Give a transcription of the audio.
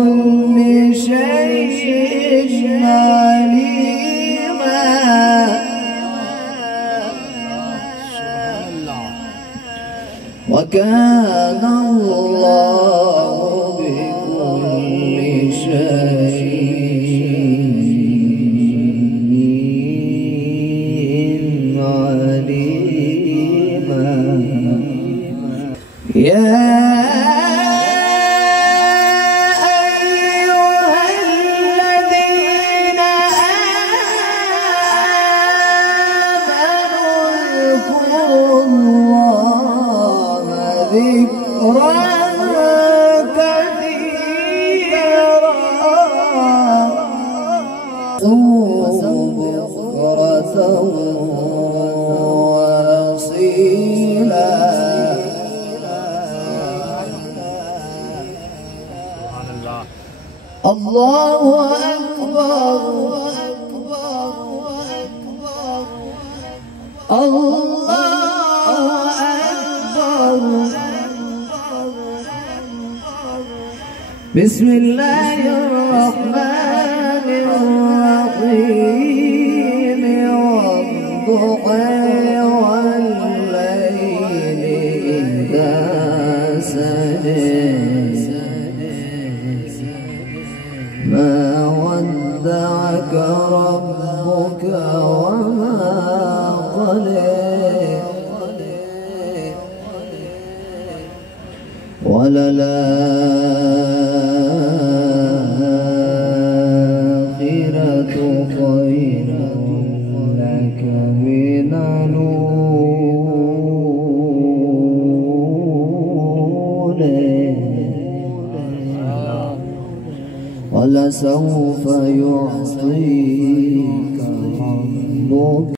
بكل شيء عليما. وكان الله بكل شيء عليما. يا أيها الذين آمنوا اذكروا الله ذكرا كثيرا بكرة وأصيلا. الله أكبر الله أكبر. بسم الله الرحمن الرحيم. والضحى والليل إذا سجى ما ودعك ربك وما قلى وللآخرة خير لك من الأولى ولسوف يعطيك ربك